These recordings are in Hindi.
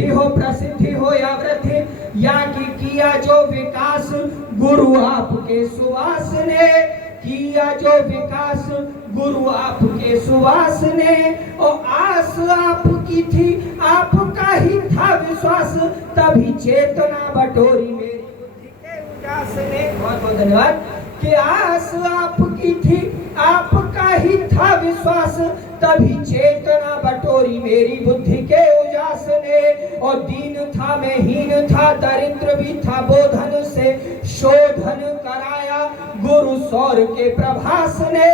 सिद्धि हो प्रसिद्धि हो या वृद्धि, या कि किया जो विकास गुरु आपके सुवास ने, किया जो विकास गुरु आपके सुवास ने। और आस आपकी थी आपका ही था विश्वास, तभी चेतना बटोरी मेरी बुद्धि के उजास ने। बहुत बहुत धन्यवाद। कि आस आपकी थी आपका ही था विश्वास, तभी चेतना बटोरी मेरी बुद्धि के उजास ने। और दीन था मैं हीन था दरिद्र भी था, बोधन से शोधन कराया गुरु सौर के प्रभास ने,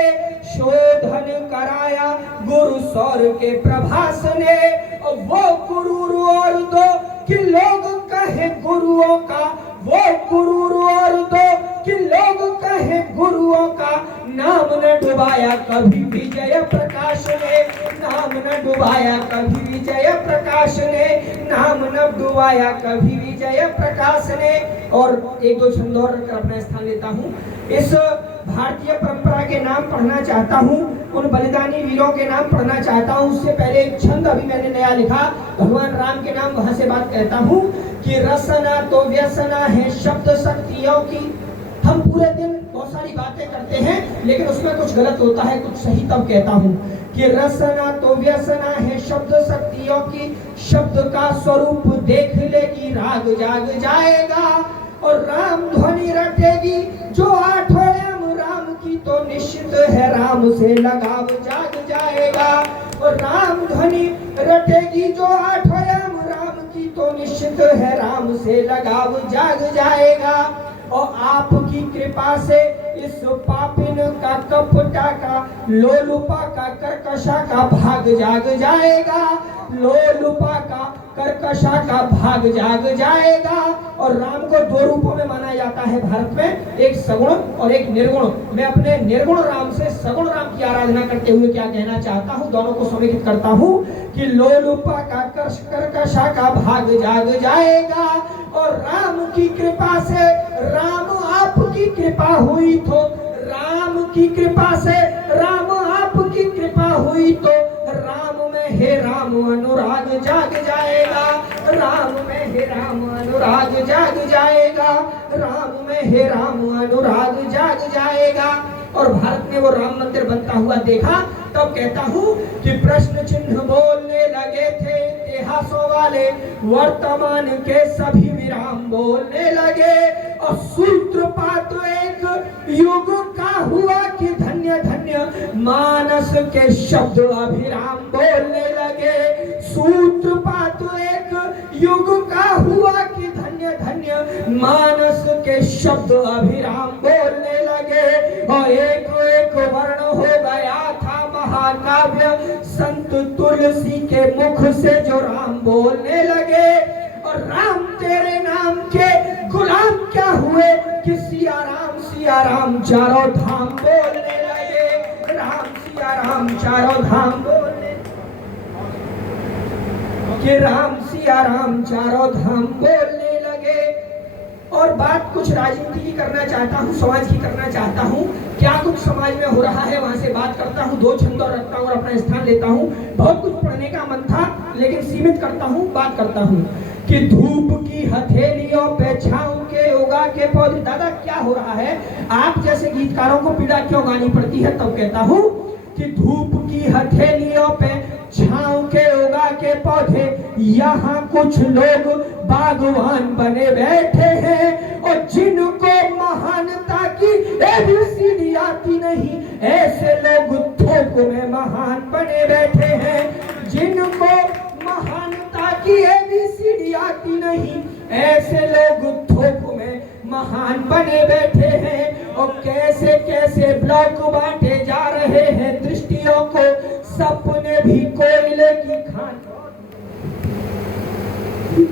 शोधन कराया गुरु सौर के प्रभास ने। और वो गुरु और दो कि लोग कहे गुरुओं का, वो गुरु और दो कि लोग कहे गुरुओं का, नाम न डुबाया कभी विजय प्रकाश ने, नाम न डुबाया कभी विजय प्रकाश ने, नाम न डुबाया कभी विजय प्रकाश ने। और एक दो छंद और अपना स्थान लेता हूँ। इस भारतीय परंपरा के नाम पढ़ना चाहता हूँ, उन बलिदानी वीरों के नाम पढ़ना चाहता हूँ। उससे पहले एक छंद अभी मैंने नया लिखा, भगवान राम के नाम वहां से बात कहता हूँ कि रसना तो व्यसना है शब्द शक्तियों की। हम पूरे दिन बहुत सारी बातें करते हैं, लेकिन उसमें कुछ गलत होता है, कुछ सही तब कहता हूँ कि रसना तो व्यसना है शब्द शक्तियों की, शब्द का स्वरूप देख लेगी राग जाग जाएगा। और राम ध्वनि रटेगी जो आठों राम की, तो निश्चित है राम से लगाव जाग जाएगा। और राम ध्वनि रटेगी जो आठों राम की, तो निश्चित है राम से लगाव जाग जाएगा। और आपकी कृपा से इस पापिन का कपटा का लोलुपा का कर्कशा का भाग जाग जाएगा, लोलुपा का कर्कशा का भाग जाग जाएगा। और राम को दो रूपों में माना जाता है भारत में, एक सगुण और एक निर्गुण। मैं अपने निर्गुण राम से सगुण राम की आराधना करते हुए क्या कहना चाहता हूँ, दोनों को समेकित करता हूँ कि लोलुपा का कर्कशा का भाग जाग जाएगा। और राम की कृपा से, राम आपकी कृपा हुई तो, राम की कृपा से, राम आपकी कृपा हुई तो, राम में हे राम अनुराग जाग जाएगा, राम में हे राम अनुराग जाग जाएगा, राम में हे राम अनुराग जाग जाएगा। और भारत में वो राम मंदिर बनता हुआ देखा, तब कहता हूँ कि प्रश्न चिन्ह बोलने लगे थे इतिहासों वाले, वर्तमान के सभी विराम बोलने लगे। और सूत्रपात एक युग का हुआ कि धन्य धन्य, मानस के शब्द अभिराम बोलने लगे। सूत्रपात एक युग का हुआ कि धन्य धन्य, मानस के शब्द अभिराम बोलने लगे। और एक एक वर्ण हो गया था महाकाव्य, संत तुलसी के मुख से जो राम बोलने लगे। और राम तेरे नाम के गुलाम क्या हुए कि सिया राम चारों धाम बोलने लगे, राम सिया राम चारों धाम बोलने, कि राम सिया राम चारों धाम बोलने लगे। और बात कुछ राजनीति की करना चाहता हूँ, समाज की करना चाहता हूँ, क्या कुछ समाज में हो रहा है वहां से बात करता हूँ। दो छंद और रखता हूँ और अपना स्थान लेता हूँ। बहुत कुछ पढ़ने का मन था, लेकिन सीमित करता हूँ, बात करता हूँ कि धूप की हथेलियों पे छांव के उगा के पौधे। दादा क्या हो रहा है, आप जैसे गीतकारों को पीड़ा क्यों गानी पड़ती है। तब कहता हूँ कि धूप की हथेलियों पे छांव के उगा के पौधे, यहाँ कुछ लोग बागवान बने बैठे हैं। और जिनको महानता की एबीसीडी आती नहीं, ऐसे लोग थोक में महान बने बैठे हैं। जिनको महानता की एबीसीडी आती नहीं, ऐसे लोग थोक में महान बने बैठे हैं। और कैसे कैसे ब्लॉक बांटे जा रहे हैं दृष्टियों को, सपने भी कोयले की खान,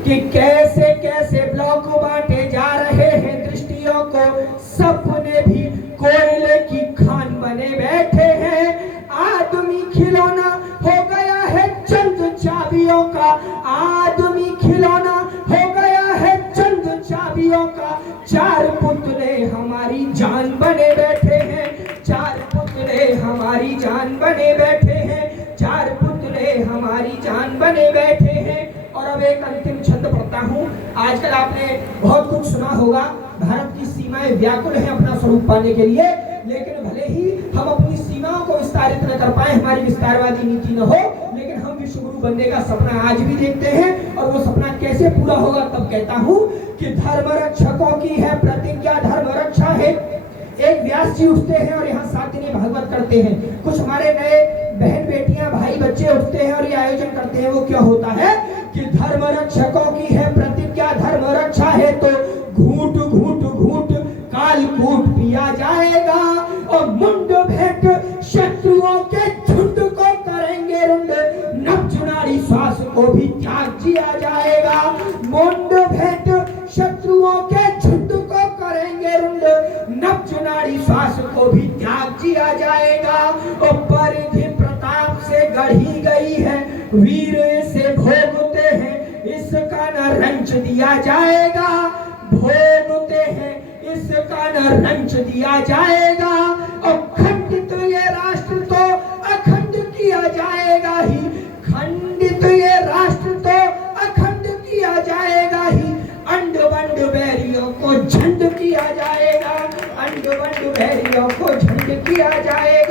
कि कैसे कैसे ब्लॉक बांटे जा रहे हैं दृष्टियों को, सपने भी कोयले की खान बने बैठे हैं। आदमी खिलौना हो गया है चंद चाबियों का, आदमी खिलौना हो गया है चंद चाबियों का। चार पुतले हमारी जान बने बैठे हैं, चार पुतले हमारी जान बने बैठे हैं, चार पुतले हमारी जान बने बैठे हैं। और अब एक अंतिम छंद पढ़ता हूँ। आजकल आपने बहुत कुछ सुना होगा, भारत की सीमाएं व्याकुल हैं अपना स्वरूप पाने के लिए, लेकिन भले ही हम अपनी सीमाओं को विस्तारित न कर पाए, हमारी विस्तारवादी नीति न हो, लेकिन हम विश्व गुरु बनने का सपना आज भी देखते हैं। और वो सपना कैसे पूरा होगा, तब कहता हूँ कि धर्म रक्षकों की है प्रतिज्ञा, धर्म रक्षा है। एक व्यास जी उठते हैं और यहाँ 7 दिन भागवत करते हैं। कुछ हमारे नए बहन बेटियां भाई बच्चे उठते हैं और ये आयोजन करते हैं। वो क्या होता है कि धर्म रक्षकों की है प्रतिज्ञा, धर्म रक्षा है तो घूट घूट घूट कालकूट पिया जाएगा, और मुंड भेंट शत्रुओं के झुंड को करेंगे रुंड, नभचुनारी श्वास को भी त्याग जिया जाएगा। मुंड भेंट शत्रुओं के झुंड को करेंगे रुंड, नभचुनारी श्वास को भी त्याग जिया जाएगा। और परिधि प्रताप से गढ़ी गई है, वीर से भोगते हैं, इसका न रंच दिया जाएगा, भोगते हैं इसका न रंच दिया जाएगा। और खंडित ये राष्ट्र तो अखंड किया जाएगा ही, खंडित ये राष्ट्र तो अखंड किया जाएगा ही, अंड बंड बैरियों को झंड किया जाएगा, अंड बंड बैरियों को झंड किया जाएगा।